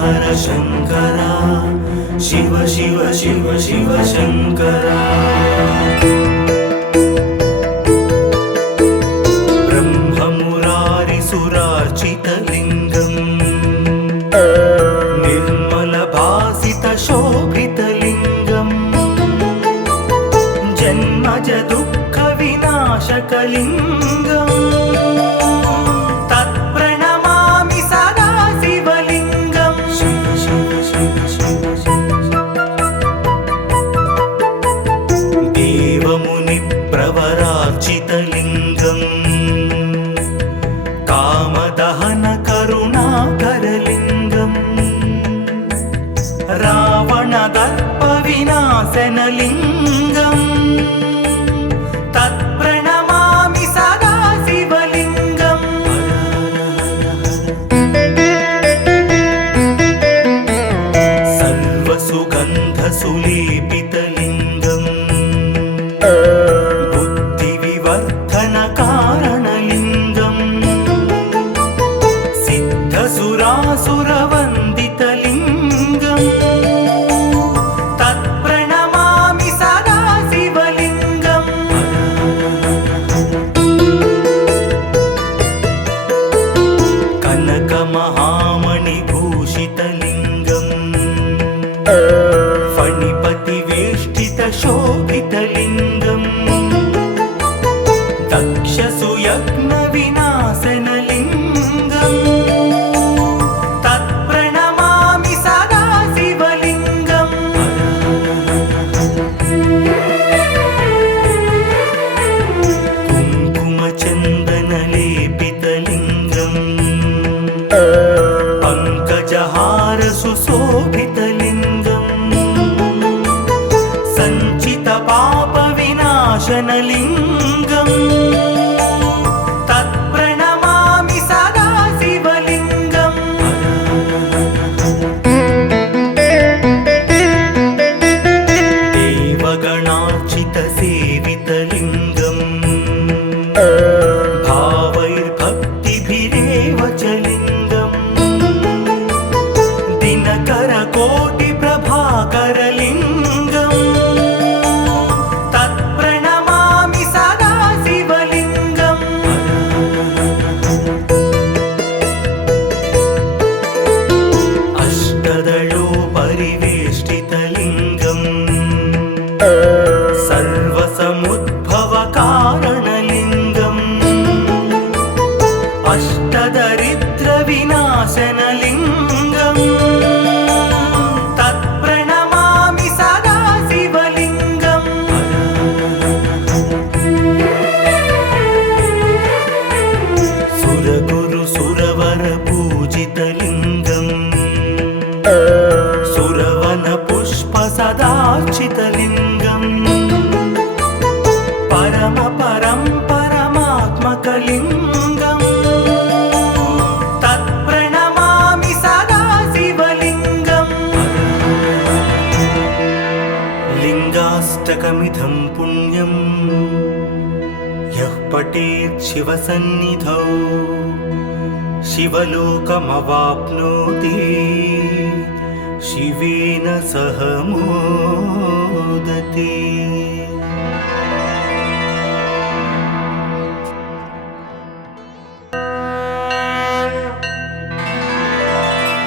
हर शङ्करा शिव शिव शिव शिव शङ्करा ब्रह्ममुरारिसुरार्चितलिङ्गम् निर्मलभासितशोभितलिङ्गम् जन्मज दुःखविनाशकलिङ्गम् तत्प्रणमामि सदा शिवलिङ्गम् शिव शिव शिव शिव देवमुनिप्रवरार्चितलिङ्गम् कामदहन करुणाकरलिङ्गम् रावणदर्पविनाशनलिङ्गम् तत्प्रणमामि सदा शिवलिङ्गम् सर्वसुगन्धसुलेपितलिङ्गम् बुद्धिविवर्धनकारणलिङ्गम् सिद्धसुरासुरवन्दितलिङ्गम् तत्प्रणमामि सदा शिवलिङ्गम् कनकमहामणिभूषितलिङ्गम् फणिपतिवेष्टितशोभितलिङ्गम् दक्षसुयज्ञविनाशनलिङ्गम् तत्प्रणमामि सदा शिवलिङ्गम् कुङ्कुमचन्दनलेपितलिङ्गम् पङ्कजहारसुशोभितलिङ्गम् सञ्चितपापविनाशनलिङ्गम् तत्प्रणमामि सदा शिवलिङ्गम् देवगणार्चितसेवितलिङ्गम् भावैर्भक्तिभिरेव च लिङ्गम् दिनकरकोटिप्रभाकरलिङ्गम् तत्प्रणमामि सदा शिवलिङ्गम् अष्टदलोपरिवेष्टितलिङ्गम् सर्वसमुद्भवकारणलिङ्गम् अष्टदरिद्रविनाशनलिङ्गम् तत्प्रणमामि सदा शिवलिङ्गम् सुरगुरुसुरवरपूजितलिङ्गम् सुरवनपुष्पसदार्चितलिङ्गम् परमात्मकलिङ्गम् तत्प्रणमामि सदा शिवलिङ्गम् लिङ्गाष्टकमिदं पुण्यं यः पठेत् शिवसन्निधौ शिवलोकमवाप्नोति शिवेन सह मोदते।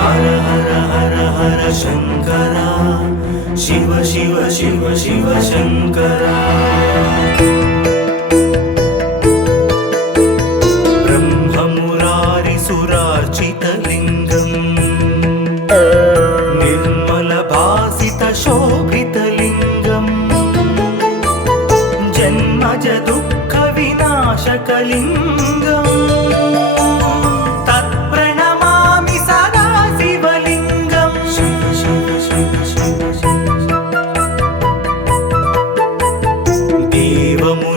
हर हर हर हर शङ्करा शिव शिव शिव शिव शङ्करा ब्रह्ममुरारिसुरार्चितलिङ्गम् निर्मलभासितशोभितलिङ्गम् जन्मज दुःखविनाशकलिङ्गम् तत्प्रणमामि सदा शिवलिङ्गम् शिव शिव शिव शिव देवमु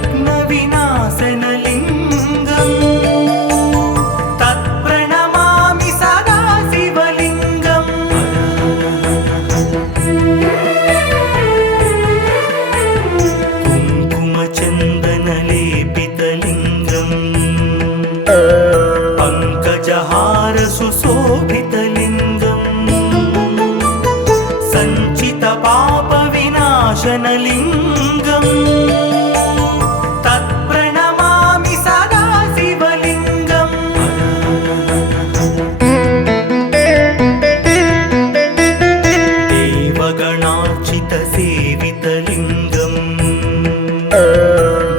यज्ञविनाशनलिङ्गम् तत्प्रणमामि सदा शिवलिङ्गम् कुङ्कुमचन्दनलेपितलिङ्गम् पङ्कजहार सुशोभितलिङ्गम् सञ्चितपापविनाशनलिङ्गम् तत्प्रणमामि सदा शिवलिङ्गम् देवगणार्चितसेवितलिङ्गम्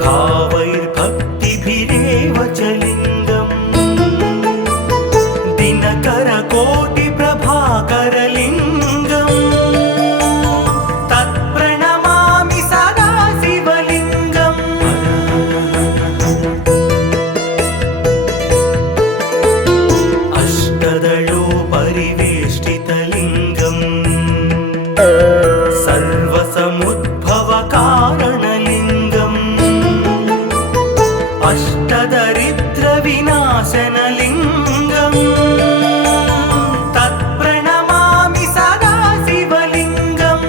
भावैर्भक्तिभिरेव च लिङ्गम् दिनकरकोटिप्रभाकरलिङ्गम् तत्प्रणमामि सदा शिवलिङ्गम् अष्टदलोपरिवेष्टितलिङ्गम् सर्वसमुद्भवकारणलिङ्गम् अष्टदरिद्रविनाशनलिङ्गम् तत्प्रणमामि सदा शिवलिङ्गम्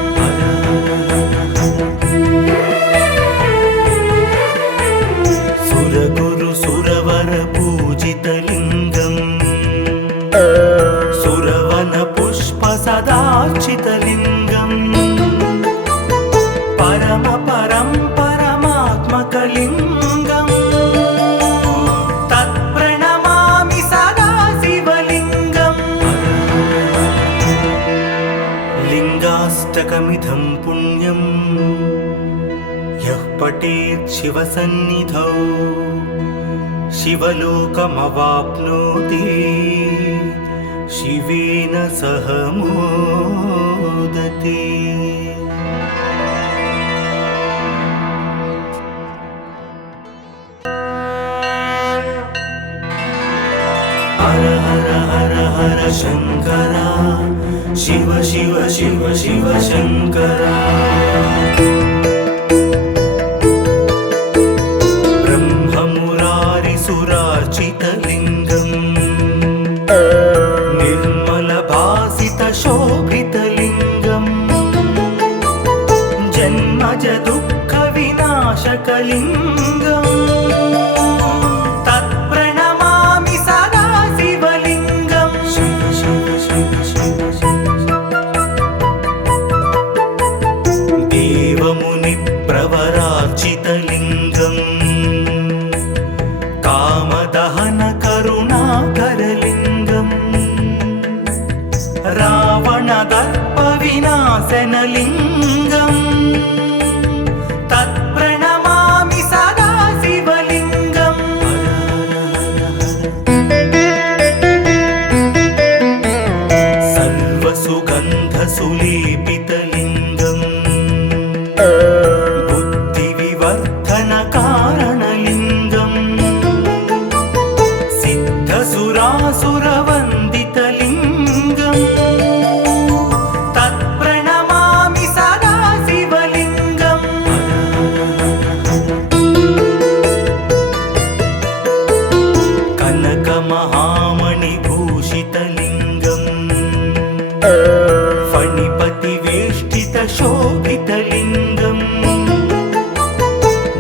सुरगुरुसुरवरपूजितलिङ्गम् सुरवनपुष्पसदार्चितलिङ्गम् परमात्मकलिङ्गम् तत्प्रणमामि सदा शिवलिङ्गम् लिङ्गाष्टकमिदं पुण्यं यः पठेत् शिवसन्निधौ शिवलोकमवाप्नोति शिवेन सह मोदते। हर हर हर हर शङ्करा शिव शिव शिव शिव शङ्करा ब्रह्ममुरारिसुरार्चितलिङ्गम् निर्मलभासितशोभितलिङ्गम् जन्मज दुःखविनाशकलिङ्गम् तत्प्रणमामि सदा शिवलिङ्गम् शिव शिव शिव शिव देवमुनिप्रवरार्चितलिङ्गम् कामदहनकरुणाकरलिङ्गम् रावणदर्पविनाशनलिङ्गम् तत्प्रणमामि सदा शिवलिङ्गम् सर्वसुगन्धसुलेपितलिङ्गम् बुद्धिविवर्धनकारणलिङ्गम् सिद्धसुरासुरवन्दितलिङ्गम् तत्प्रणमामि सदा शिवलिङ्गम् कनकमहामणिभूषितलिङ्गम् फणिपतिवेष्टितशोभितलिङ्गम्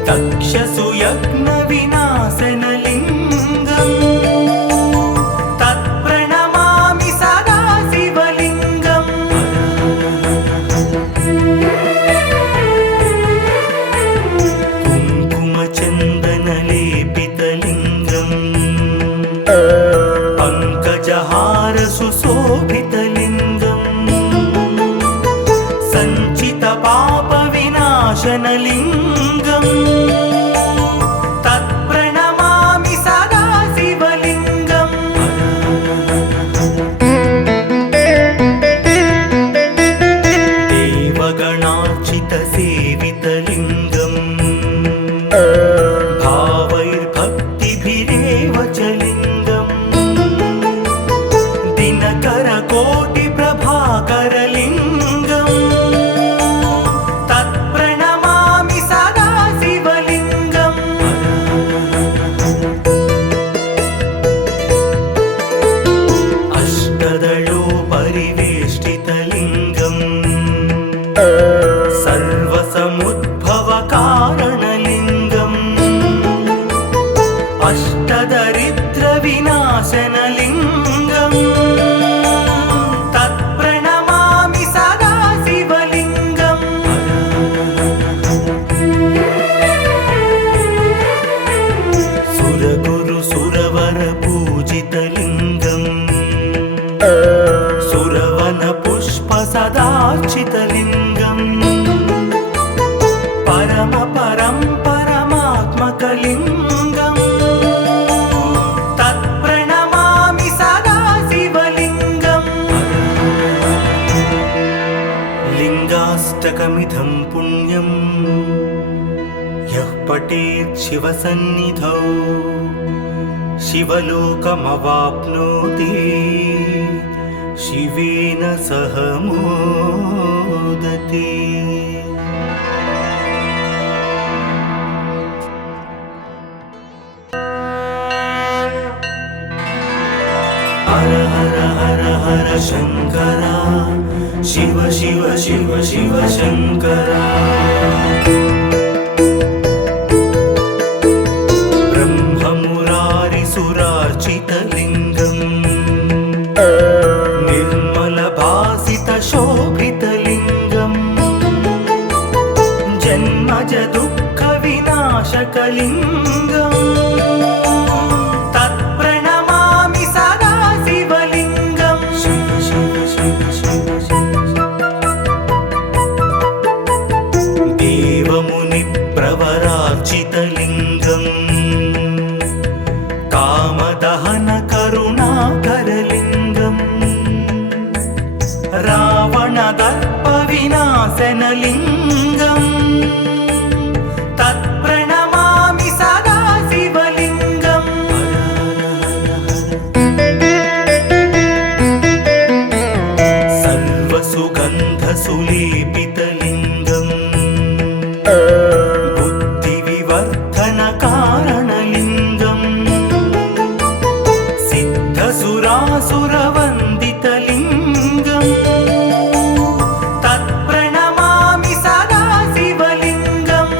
दक्षसुयज्ञविनाशनलिङ्गम् तत्प्रणमामि सदा शिवलिङ्गम् कुङ्कुमचन्दनलेपितलिङ्गम् पङ्कजहार सुशोभितलिङ्गम् सञ्चितपापविनाशनलिङ्गम् तत्प्रणमामि सदा शिवलिङ्गम् देवगणार्चितसेवितलिङ्गम् भावैर्भक्तिभिरेव च लिङ्गम् दिनकरकोटिप्रभाकरलिङ्गम् तत्प्रणमामि सदा शिवलिङ्गम् अष्टदरिद्रविनाशनलिङ्गम् तत्प्रणमामि सदा शिवलिङ्गम् सुरगुरु सुरवरपूजितलिङ्गम् सुरवनपुष्पसदार्चितलिङ्गम् परमपरं परमात्मकलिङ्गम् तत्प्रणमामि सदा शिवलिङ्गम् लिङ्गाष्टकमिदं पुण्यम् यः पठेत् शिवसन्निधौ शिवलोकमवाप्नोति शिवेन सह मोदते। हर हर हर हर शङ्करा शिव शिव शिव शिव शङ्करा ब्रह्ममुरारिसुरार्चितलिङ्गम् निर्मलभासितशोभितलिङ्गम् जन्मज दुःखविनाशकलिङ्गम् तत्प्रणमामि सदा शिवलिङ्गम् शिव शिव शिव शिव देवमुनिप्रवरार्चितलिङ्गम् कामदहन करुणाकरलिङ्गम् रावणदर्पविनाशनलिङ्गम् तत्प्रणमामि सदा शिवलिङ्गम् सर्वसुगन्धसुलेपितलिङ्गम् बुद्धिविवर्धनकारणलिङ्गम् सिद्धसुरासुरवन्दितलिङ्गम् तत्प्रणमामि सदा शिवलिङ्गम्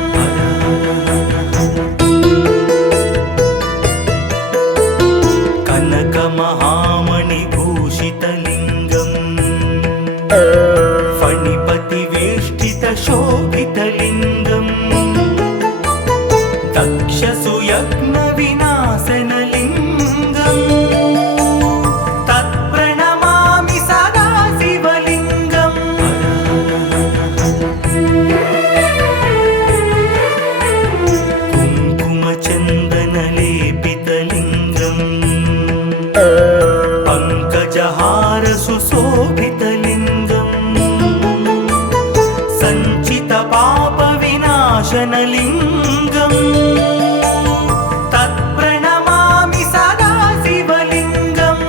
कनकमहामणिभूषितलिङ्गम् फणिपतिवेष्टितशोभितलिङ्गम् दक्षसुयज्ञविनाशनलिङ्गम् तत्प्रणमामि सदा शिवलिङ्गम् कुङ्कुमचन्दनलेपितलिङ्गम् पङ्कजहारसुशोभितलिङ्गम् सञ्चितपापविनाशनलिङ्गम् तत्प्रणमामि सदा शिवलिङ्गम्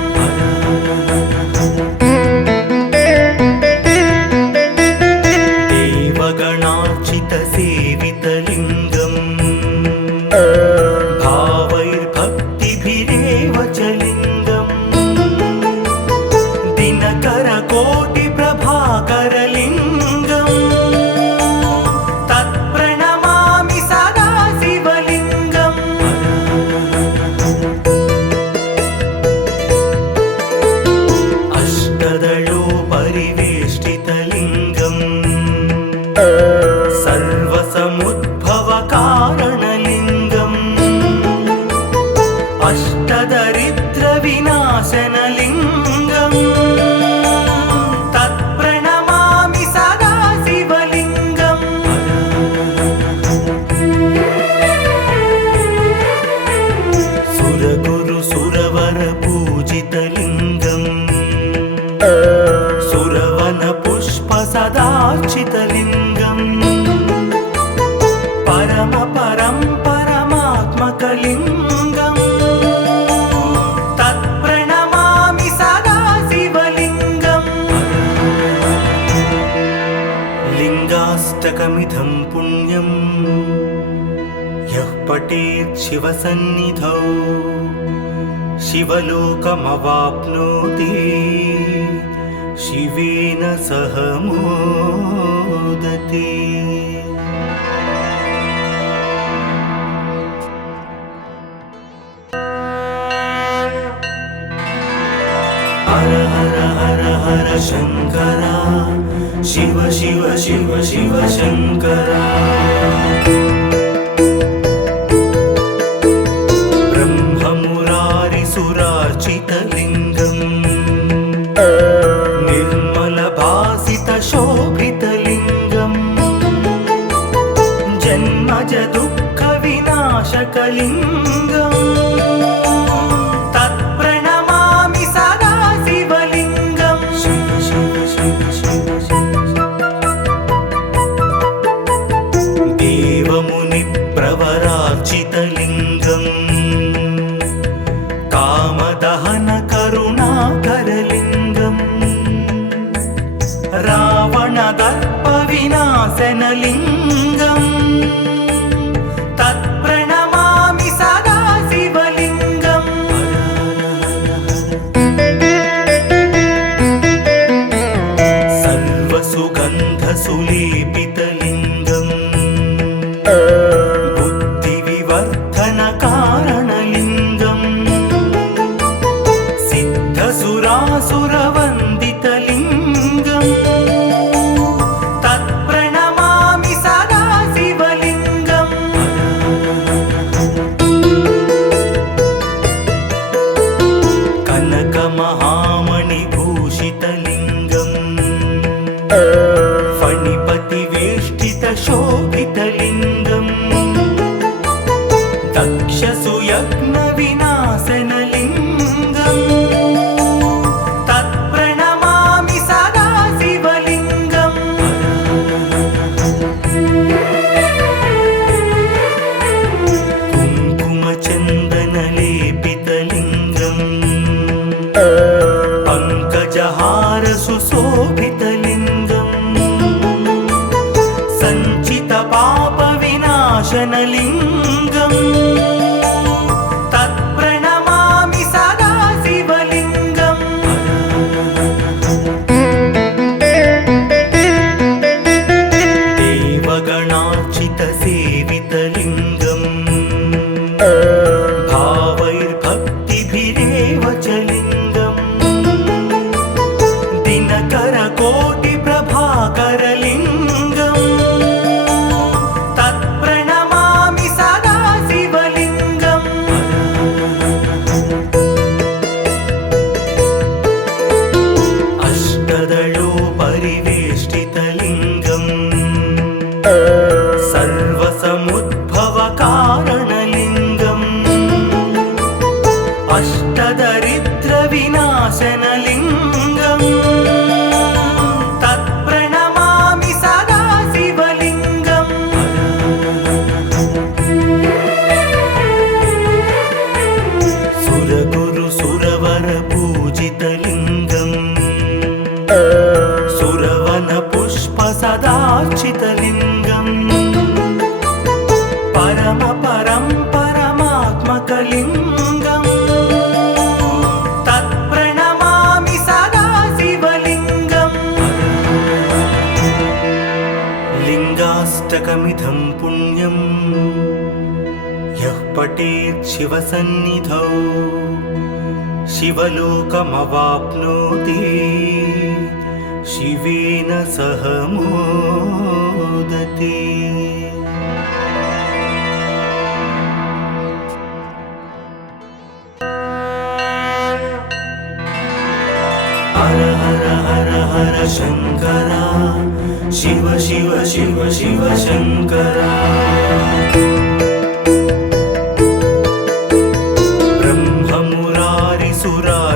देवगणार्चितसेवितलिङ्गम् भावैर्भक्तिभिरेव च लिङ्गम् दिनकरकोटिप्रभाकरलिङ्गम् तत्प्रणमामि सदा शिवलिङ्गम् अष्टदलोपरिवेष्टितलिङ्गम् सर्वसमुद्भवकारणलिङ्गम् अष्टदरिद्रविनाशनलिङ्गम् तत्प्रणमामि सदा शिवलिङ्गम् सुरगुरु सुरवरपूजितलिङ्गम् सुरवनपुष्पसदार्चितलिङ्गम् परमपरं परमात्मकलिङ्गम् तत्प्रणमामि सदा शिवलिङ्गम् लिङ्गाष्टकमिदं पुण्यम् यः पठेत् शिवसन्निधौ शिवलोकमवाप्नोति शिवेन सह मोदते। हर हर हर हर शङ्करा शिव शिव शिव शिव शङ्करा ब्रह्ममुरारिसुरार्चितलिङ्गम् निर्मलभासितशोभितलिङ्गम् जन्मज दुःखविनाशकलिङ्गम् तत्प्रणमामि सदा शिवलिङ्गम् शिव शिव शिव शिव देवमुनिप्रवरार्चितलिङ्गम् कामदहन करुणाकरलिङ्गम् रावणदर्पविनाशनलिङ्गम् तत्प्रणमामि सदा शिवलिङ्गम् सर्वसुगन्धसुलेपितलिङ्गम् बुद्धिविवर्धनकारणलिङ्गम् सिद्धसुरासुरवन्दितलिङ्गम् तत्प्रणमामि सदा शिवलिङ्गम् कनकमहामणिभूषितलिङ्गम् फणिपतिवेष्टितशोभितलिङ्गम् दक्षसुयज्ञविनाशनलिङ्गम् तत्प्रणमामि सदा शिवलिङ्गम् कुङ्कुमचन्दनलेपितलिङ्गम् पङ्कजहारसुशोभितलिङ्गम् सञ्चितपापविनाशनलिङ्गम् तत्प्रणमामि सदा शिवलिङ्गम् देवगणार्चितसेवितलिङ्गम् भावैर्भक्तिभिरेव च लिङ्गम् दिनकरकोटिप्रभाकरलिङ्गम् तत्प्रणमामि सदा शिवलिङ्गम् अष्टदलोपरिवेष्टितलिङ्गम् सर्वसमुद्भवकारणलिङ्गम् अष्टदरिद्रविनाशनलिङ्गम् तत्प्रणमामि सदा शिवलिङ्गम् सुरगुरुसुरवरपूजितलिङ्गम् सुरवनपुष्पसदार्चितलिङ्गम् परमात्मकलिङ्गम् तत्प्रणमामि सदा शिवलिङ्गम् लिङ्गाष्टकमिदं पुण्यं यः पठेत् शिवसन्निधौ शिवलोकमवाप्नोति शिवेन सह मोदते हर हर हर हर शङ्करा शिव शिव शिव शिव शङ्करा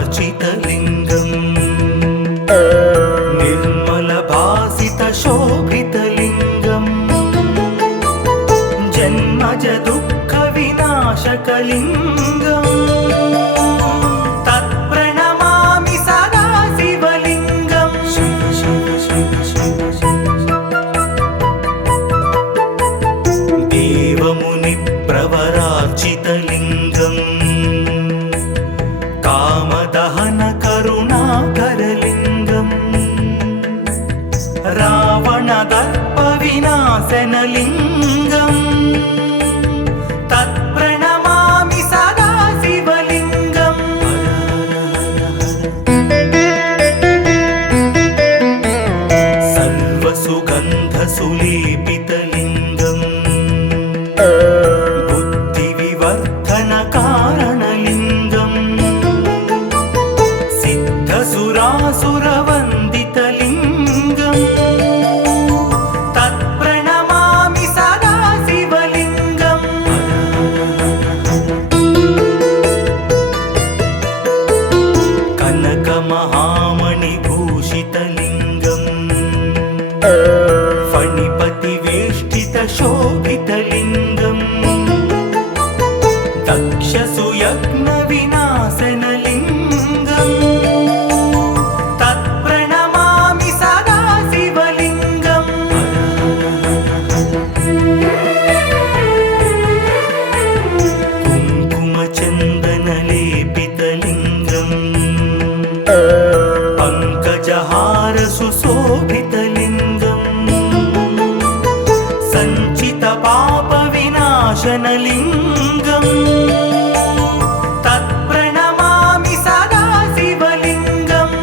ब्रह्ममुरारिसुरार्चितलिङ्गम् निर्मलभासितशोभितलिङ्गम् जन्मज दुःखविनाशकलिङ्गम् तत्प्रणमामि सदा शिवलिङ्गम् शिव शिव शिव शिव देवमुनिप्रवरार्चितलिङ्गम् कामदहन करुणाकरलिङ्गम् रावणदर्पविनाशनलिङ्गम् तत्प्रणमामि सदा शिवलिङ्गम् तक्षसुयज्ञविनाशनलिङ्गम् तत्प्रणमामि सदा शिवलिङ्गम् कुङ्कुमचन्दनलेपितलिङ्गम् पङ्कजहारसुशोभितलिङ्गम् सञ्चितपापविनाशनलिङ्गम् तत्प्रणमामि सदा शिवलिङ्गम्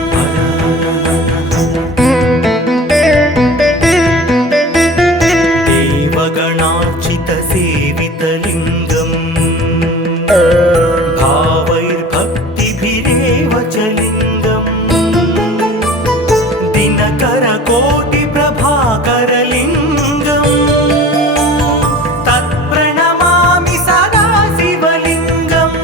देवगणार्चितसेवितलिङ्गम् भावैर्भक्तिभिरेव च लिङ्गम् दिनकरकोटिप्रभाकरलिङ्गम् तत्प्रणमामि सदा शिवलिङ्गम्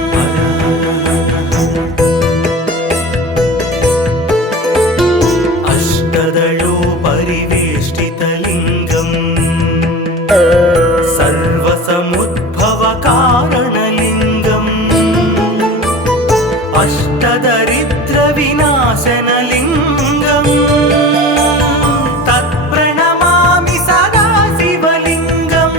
अष्टदलोपरिवेष्टितलिङ्गम् सर्वसमुद्भवकारणलिङ्गम् अष्टदरिद्रविनाशनलिङ्गम् तत्प्रणमामि सदा शिवलिङ्गम्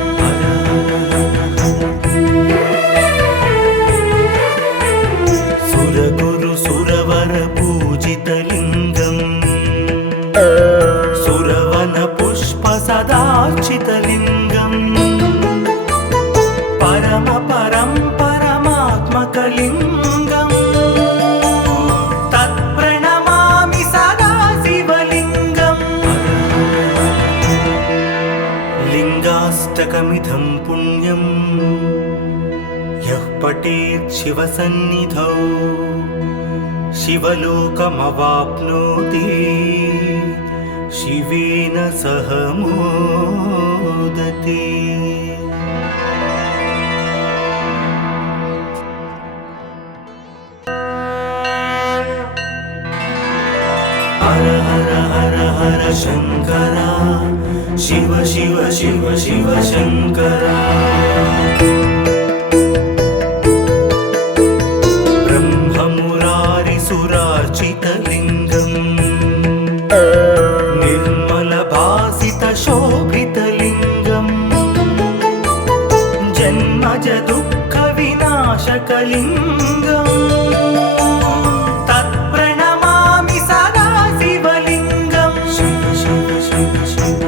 सुरगुरुसुरवरपूजितलिङ्गम् सुरवनपुष्पसदार्चितलिङ्गम् परमात्मकलिङ्गम् तत्प्रणमामि सदा शिवलिङ्गम् लिङ्गाष्टकमिदं पुण्यं यः पठेत् शिवसन्निधौ शिवलोकमवाप्नोति शिवेन सह मोदते। हर हर हर हर शंकरा शिव शिव शिव शिव शंकरा ब्रह्ममुरारिसुरार्चितलिङ्गम् निर्मलभासितशोभितलिङ्गम् जन्मज दुःखविनाशकलिङ्गम् तत्प्रणमामि सदा शिवलिङ्गम् शिव शिव शिव शिव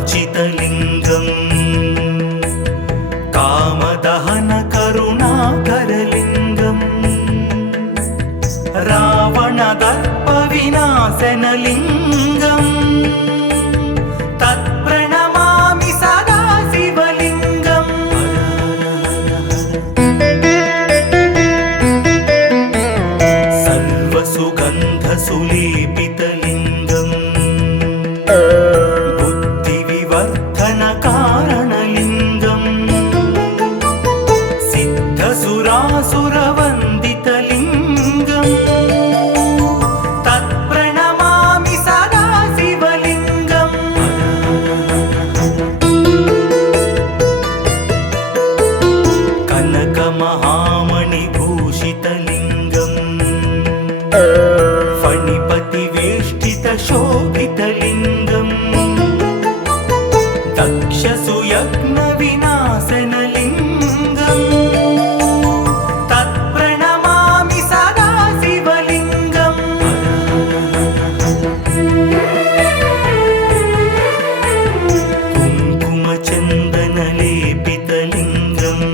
देवमुनिप्रवरार्चितलिङ्गम् कामदहनकरुणाकरलिङ्गम् रावणदर्पविनाशनलिङ्गम् तत्प्रणमामि सदा शिवलिङ्गम् सर्वसुगन्धसुलेपितलिङ्गम् बुद्धिविवर्धनकारणलिङ्गम् सिद्धसुरासुरवन्दितलिङ्गम् तत्प्रणमामि सदा शिवलिङ्गम् कनकमहामणिभूषितलिङ्गम् फणिपतिवेष्टितशोभितलिङ्गम् दक्षसुयज्ञविनाशनलिङ्गम् तत्प्रणमामि सदा शिवलिङ्गम् कुङ्कुमचन्दनलेपितलिङ्गम्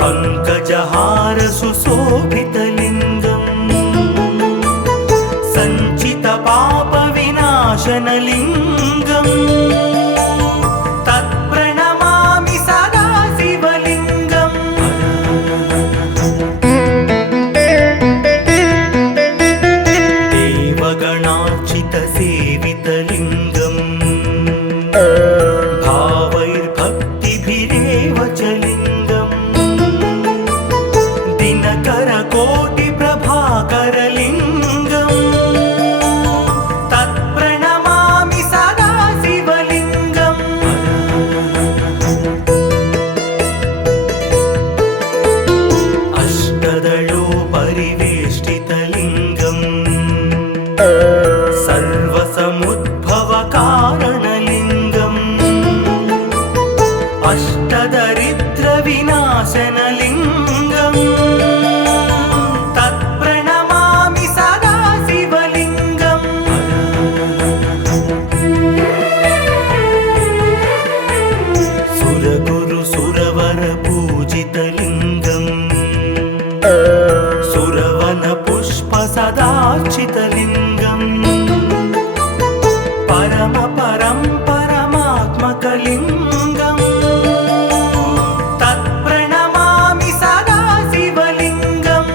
पङ्कजहारसुशोभितलिङ्गम् सञ्चितपापविनाशनलिङ्गम् तत्प्रणमामि सदा शिवलिङ्गम् देवगणार्चितसेवितलिङ्गम् भावैर्भक्तिभिरेव च लिङ्गम् दिनकरकोटिप्रभाकरलिङ्गम् तत्प्रणमामि सदा परमपरं परमात्मकलिङ्गं तत्प्रणमामि सदा शिवलिङ्गम्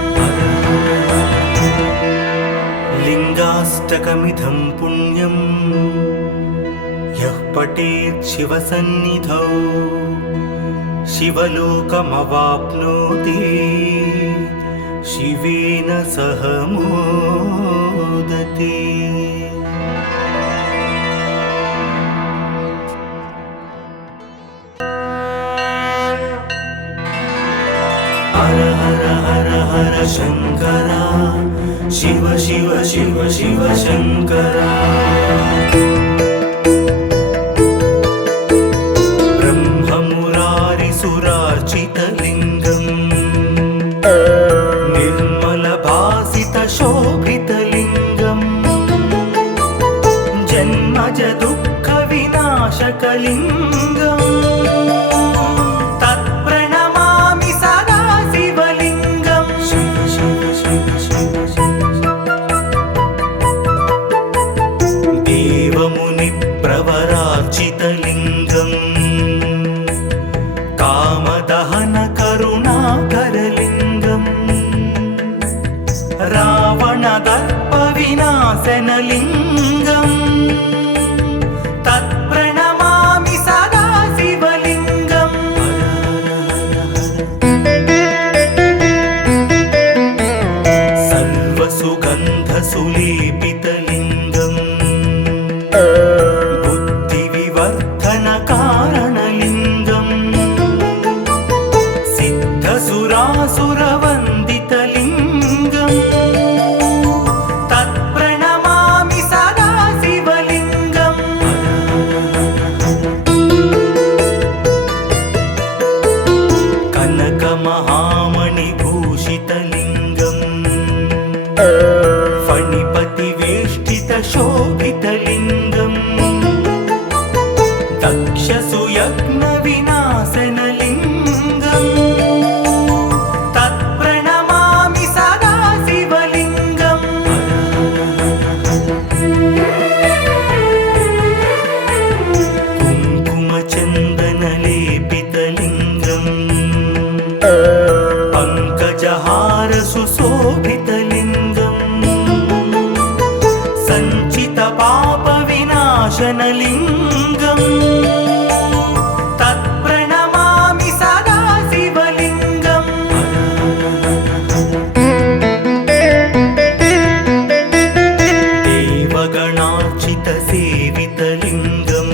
लिङ्गाष्टकमिदं पुण्यं यः पठेत् शिवसन्निधौ शिवलोकमवाप्नोति शिवेन सह मोदते। हर हर हर हर शङ्करा शिव शिव शिव शिव शङ्करा ब्रह्ममुरारिसुरार्चितलिङ्गम् निर्मलभासितशोभितलिङ्गम् जन्मज दुःखविनाशकलिङ्गम् तत्प्रणमामि सदा शिवलिङ्गम् शिव शिव शिव शिव देवमुनिप्रवरार्चितलिङ्गम् कामदहनकरुणाकरलिङ्गम् रावणदर्पविनाशनलिङ्गम् तत्प्रणमामि सदा शिवलिङ्गम् सर्वसुगन्धसुलेपितलिङ्गम् बुद्धिविवर्धनकारणलिङ्गम् सिद्धसुरासुरवन्दितलिङ्गम् तत्प्रणमामि सदा शिवलिङ्गम् कनकमहामणिभूषितलिङ्गम् फणिपतिवेष्टितशोभितलिङ्गम् दक्षसुयज्ञविनाशनलिङ्गम् तत्प्रणमामि सदा शिवलिङ्गम् कुङ्कुमचन्दनलेपितलिङ्गम् पङ्कजहारसुशोभितलिङ्गम् सञ्चितपापविनाशनलिङ्गम् तत्प्रणमामि सदा शिवलिङ्गम् देवगणार्चितसेवितलिङ्गम्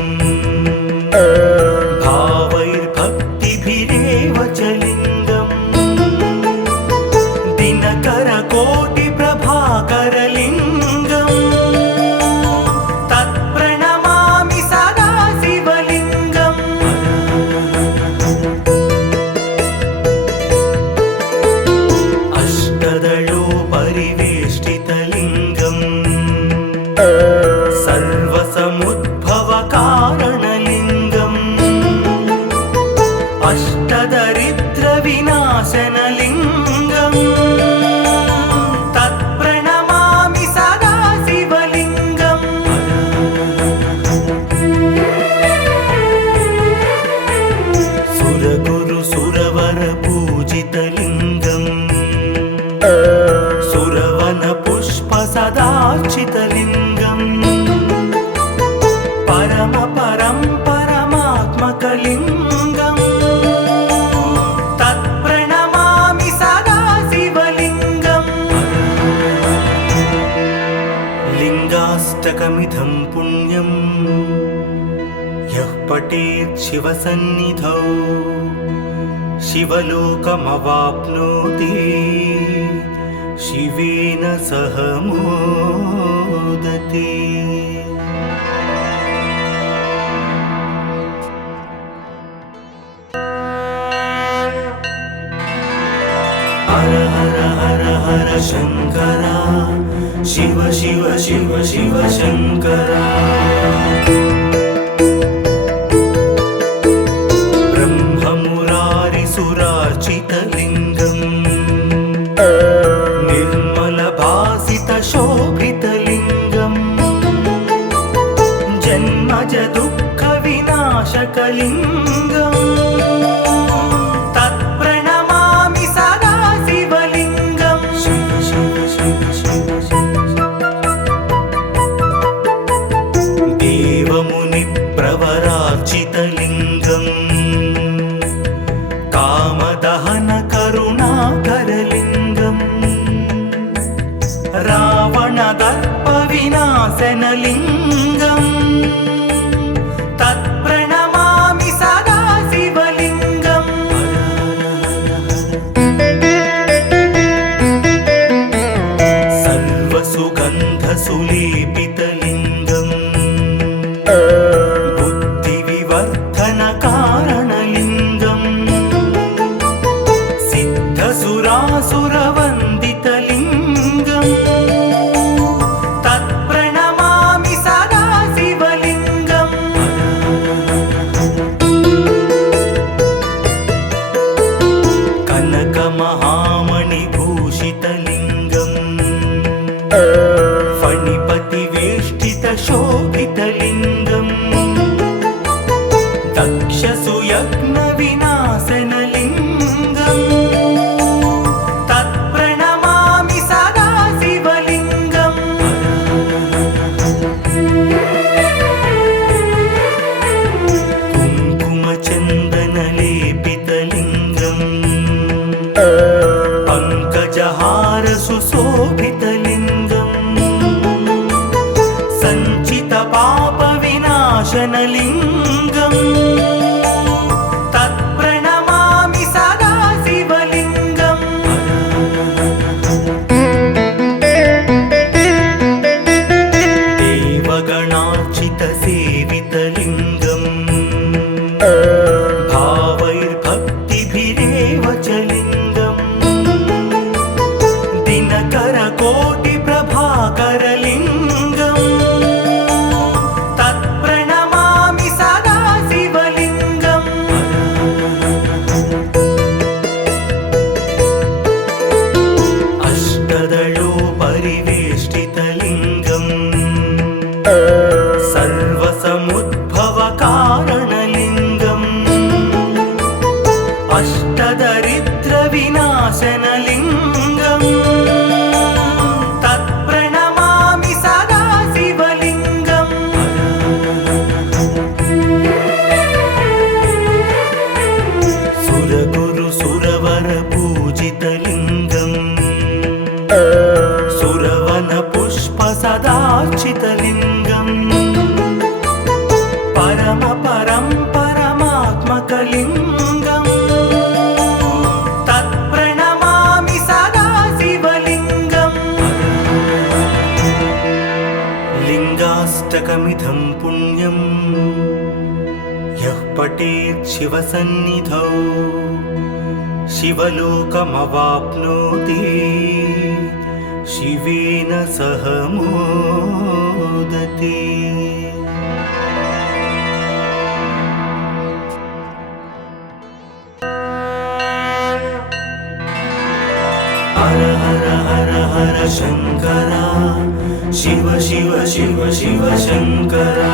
भावैर्भक्तिभिरेव च लिङ्गम् दिनकरकोटिप्रभाकरलिङ्गम् तत्प्रणमामि सदा शिवलिङ्गम् अष्टदलोपरिवेष्टितलिङ्गम् सर्वसमुद्भवकारणलिङ्गम् अष्टदरिद्रविनाशनलिङ्गम् तत्प्रणमामि सदा शिवलिङ्गम् सुरगुरुसुरवरपूजितलिङ्गम् सुरवनपुष्पसदार्चितलिङ्गम् परमपरं परमात्मकलिङ्गम् तत्प्रणमामि सदा शिवलिङ्गम् लिङ्गाष्टकमिदं पुण्यं यः पठेत् शिवसन्निधौ शिवलोकमवाप्नोति शिवेन सह मोदते। हर हर हर हर शङ्करा शिव शिव शिव शिव शङ्करा ब्रह्ममुरारिसुरार्चितलिङ्गम् निर्मलभासितशोभितलिङ्गम् जन्मज दुःख विनाशकलिङ्गम् तत्प्रणमामि सदा शिवलिङ्गम् शिव शिव शिव शिव देवमुनिप्रवरार्चितलिङ्गम् कामदहन करुणाकरलिङ्गम् रावणदर्पविनाशनलिङ्गम् तत्प्रणमामि सदा शिवलिङ्गम् सर्वसुगन्धसुलेपितलिङ्गम् बुद्धिविवर्धनकारणलिङ्गम् सिद्धसुरासुरवन्दितलिङ्गम् तत्प्रणमामि सदा शिवलिङ्गम् कनकमहामणिभूषितलिङ्गम् फणिपतिवेष्टितशोभितलिङ्गम् दक्षसुयज्ञविनाशनलिङ्गम् तत्प्रणमामि सदा शिवलिङ्गम् कुङ्कुमचन्दनलेपितलिङ्गम् पङ्कजहारसुशोभितलिङ्गम् सञ्चितपापविनाशनलिङ्गम् तत्प्रणमामि सदा शिवलिङ्गम् देवगणार्चितसेवितलिङ्गम् भावैर्भक्तिभिरेव च लिङ्गम् दिनकरकोटिप्रभाकरलिङ्गम् तत्प्रणमामि सदा शिवलिङ्गम् अष्टदलोपरिवेष्टितलिङ्गम् सर्वसमुद्भवकारणलिङ्गम् अष्टदरिद्रविनाशनलिङ्गम् तत्प्रणमामि सदा शिवलिङ्गम् सुरगुरुसुरवरपूजितलिङ्गम् सुरवनपुष्पसदार्चितलिङ्गम् परमात्मकलिङ्गम् तत्प्रणमामि सदा शिवलिङ्गम् लिङ्गाष्टकमिदं पुण्यं यः पठेत् शिवसन्निधौ शिवलोकमवाप्नोति शिवेन सह मोदते। हर हर हर हर शङ्करा शिव शिव शिव शिव शङ्करा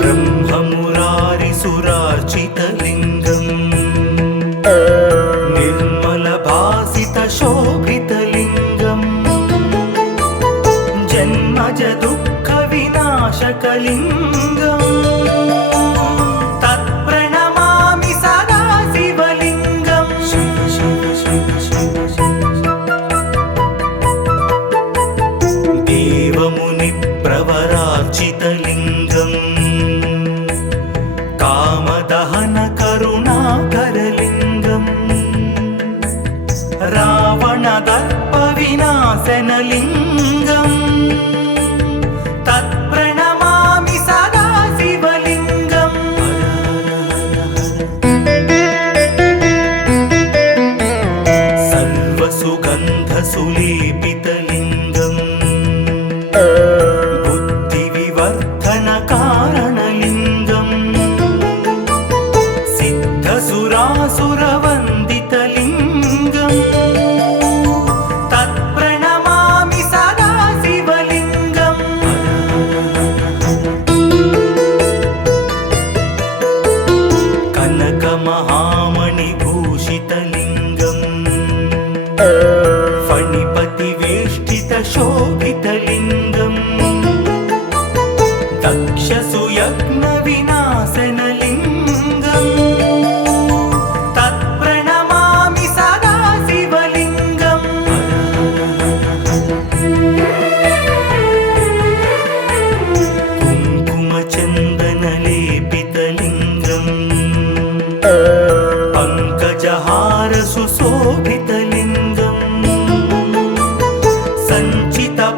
ब्रह्ममुरारिसुरार्चितलिङ्गम् निर्मलभासितशोभितलिङ्गम् जन्मज दुःखविनाशकलिङ्गम् तत्प्रणमामि सदा शिवलिङ्गम् शिव शिव शिव शिव देवमुनिप्रवरार्चितलिङ्गम् कामदहन करुणाकरलिङ्गम् रावणदर्पविनाशनलिङ्गम् तत्प्रणमामि सदा शिवलिङ्गम्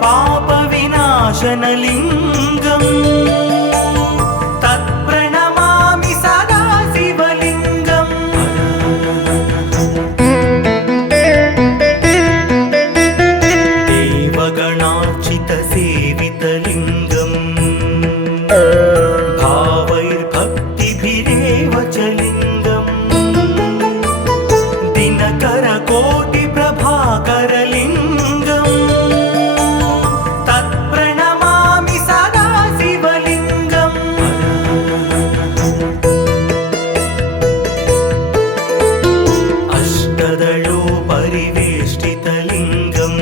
पापविनाशनलिङ्गम् तत्प्रणमामि सदा शिवलिङ्गम् देवगणार्चितसेवितलिङ्गम् भावैर्भक्तिभिरेव च लिङ्गम् दिनकरकोटिप्रभाकरलिङ्गम् तत्प्रणमामि सदा शिवलिङ्गम् अष्टदलोपरिवेष्टितलिङ्गम्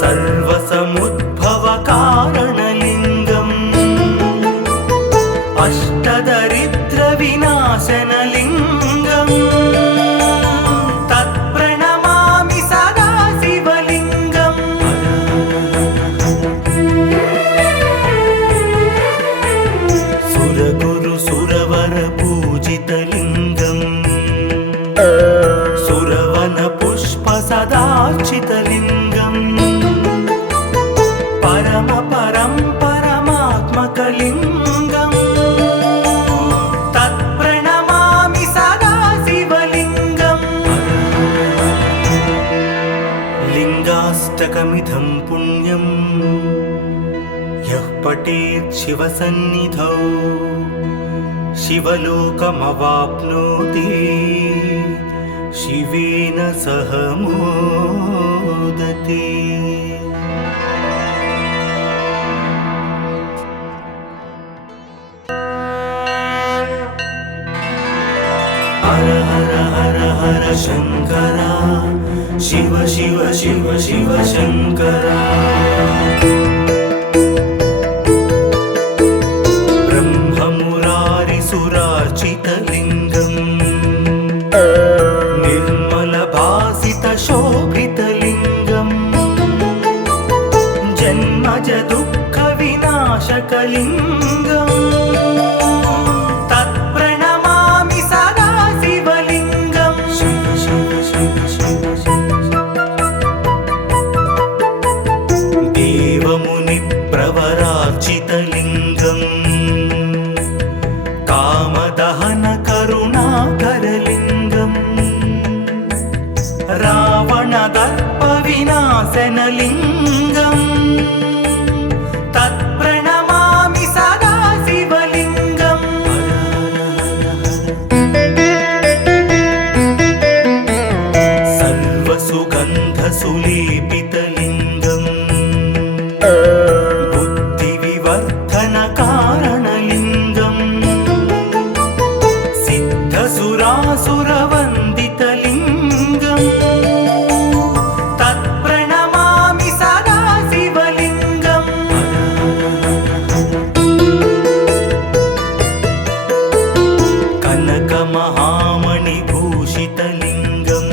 सर्वसमुद्भवकारणलिङ्गम् अष्टदरिद्रविनाशनलिङ्गम् तत्प्रणमामि सदा शिवलिङ्गम् सुरगुरुसुरवरपूजितलिङ्गम् सुरवनपुष्पसदार्चितलिङ्गम् परमात्मकलिङ्गम् तत्प्रणमामि सदा शिवलिङ्गम् लिङ्गाष्टकमिदं पुण्यं यः पठेत् शिवसन्निधौ शिवलोकमवाप्नोति शिवेन सह मोदते। हर हर हर हर शङ्करा शिव शिव शिव शिव शङ्करा ब्रह्ममुरारिसुरार्चितलिङ्गम् निर्मलभासितशोभितलिङ्गम् जन्मज दुःखविनाशकलिङ्गम् तत्प्रणमामि सदा शिवलिङ्गम् शिव शिव शिव शिव देवमुनिप्रवरार्चितलिङ्गम् कामदहनकरुणाकरलिङ्गम् रावणदर्पविनाशनलिङ्गम् तत्प्रणमामि सदा शिवलिङ्गम् सर्वसुगन्धसुलेपितलिङ्गम् बुद्धिविवर्धनकारणलिङ्गम् सिद्धसुरासुरवन्दितलिङ्गम् तत्प्रणमामि सदा शिवलिङ्गम् कनकमहामणिभूषितलिङ्गम्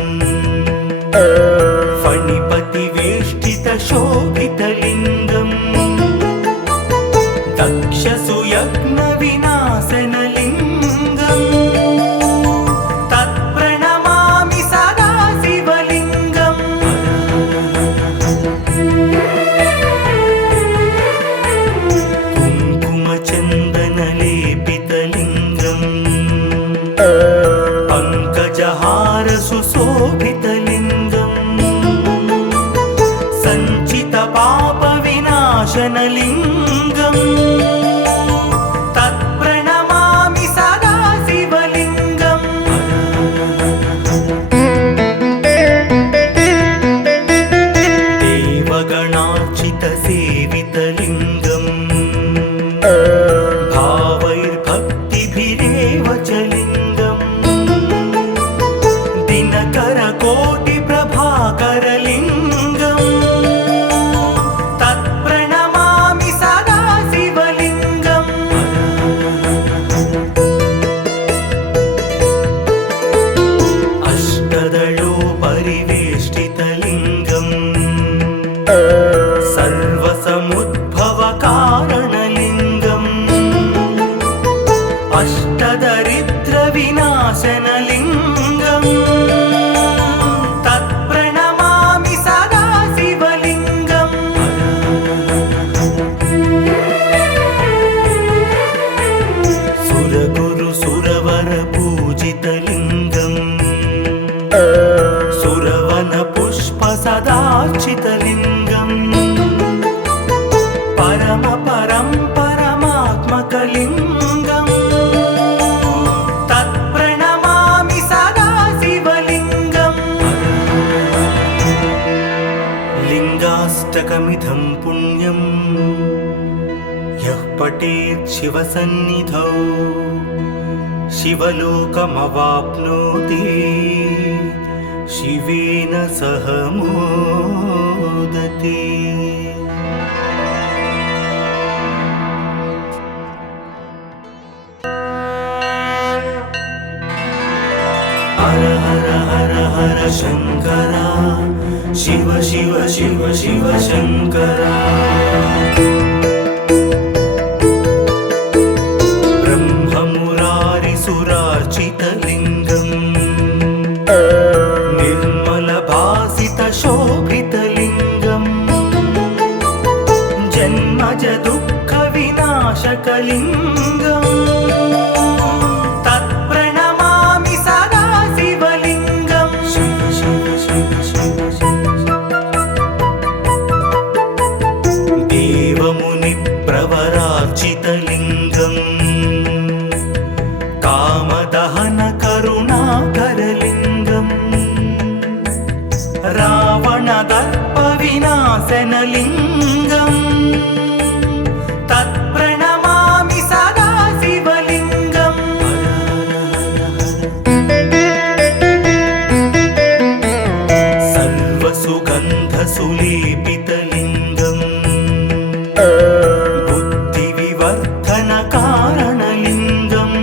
फणिपतिवेष्टितशोभितलिङ्गम् दक्षसुयज्ञविनाशनलिङ्गम् तत्प्रणमामि सदा शिवलिङ्गम् कुङ्कुमचन्दनलेपितलिङ्गम् पङ्कजहारसुशोभितलिङ्गम् सञ्चितपापविनाशनलिङ्गम् तत्प्रणमामि सदा शिवलिङ्गम् देवगणार्चितसेवितलिङ्गम् भावैर्भक्तिभिरेव च लिङ्गम् दिनकरकोटिप्रभाकरलिङ्गम् तत्प्रणमामि सदा शिवलिङ्गम् अष्टदलोपरिवेष्टितलिङ्गम् अष्टदशाशतकमिधं पुण्यं यः पठेत् शिवसन्निधौ शिवलोकमवाप्नोति शिवेन सह मोदते। हर हर हर हर शंकरा, शिव शिव शिव शिव शंकरा। ब्रह्ममुरारिसुरार्चितलिङ्गम् निर्मलभासितशोभितलिङ्गम् जन्मज दुःखविनाशकलिङ्गम् प्रवरार्चितलिङ्गम् कामदहन करुणाकरलिङ्गम् रावणदर्पविनाशनलिङ्गम् तत्प्रणमामि सदा शिवलिङ्गम्। सर्वसुगन्धसुलेपितलिङ्गम् कारणलिङ्गम्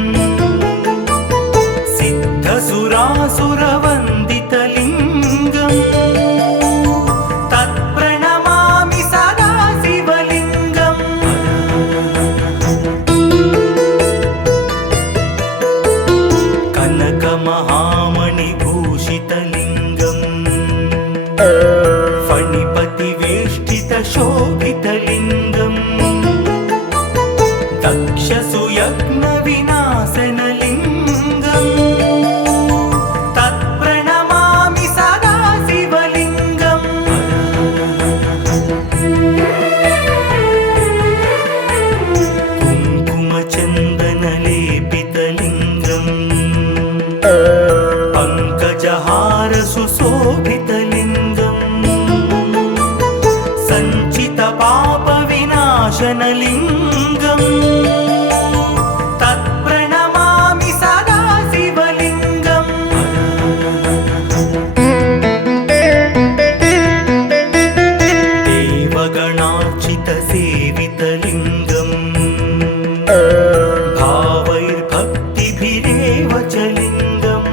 सिद्धसुरासुरवन्दितलिङ्गम् तत्प्रणमामि सदा शिवलिङ्गम्। कनकमहामणिभूषितलिङ्गम् फणिपतिवेष्टितशोभितलिङ्गम् दक्षसुयज्ञविनाशनलिङ्गम् तत्प्रणमामि सदा शिवलिङ्गम्। कुङ्कुमचन्दनलेपितलिङ्गम् पङ्कजहारसुशोभितलिङ्गम् सञ्चितपापविनाशनलिङ्गम् तत्प्रणमामि सदा शिवलिङ्गम्। देवगणार्चितसेवितलिङ्गम् भावैर्भक्तिभिरेव च लिङ्गम्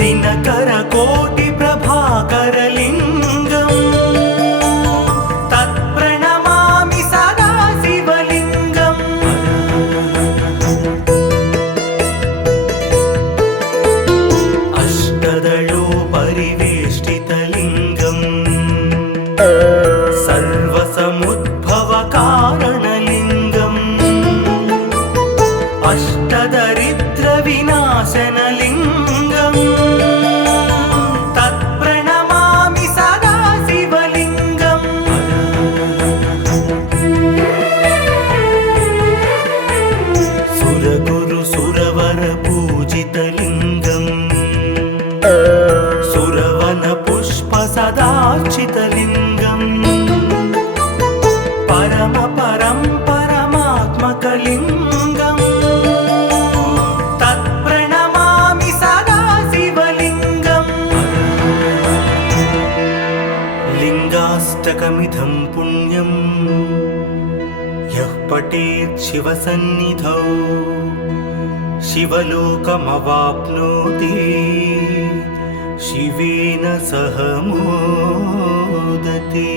दिनकरकोटिप्रभाकरलिङ्गम् तत्प्रणमामि सदा शिवलिङ्गम्। अष्टदलोपरिवेष्टितलिङ्गम् सर्वसमुद्भवकारणलिङ्गम् अष्टदरिद्रविनाशनलिङ्गम् तत्प्रणमामि सदा शिवलिङ्गम्। सुरगुरुसुरवरपूजितलिङ्गम् सुरवनपुष्पसदार्चितलिङ्गम् परमात्मकलिङ्गम् तत्प्रणमामि सदा शिवलिङ्गम्। लिङ्गाष्टकमिधं पुण्यं यः पठेत् शिवसन्निधौ शिवलोकमवाप्नोति शिवेन सह मोदते।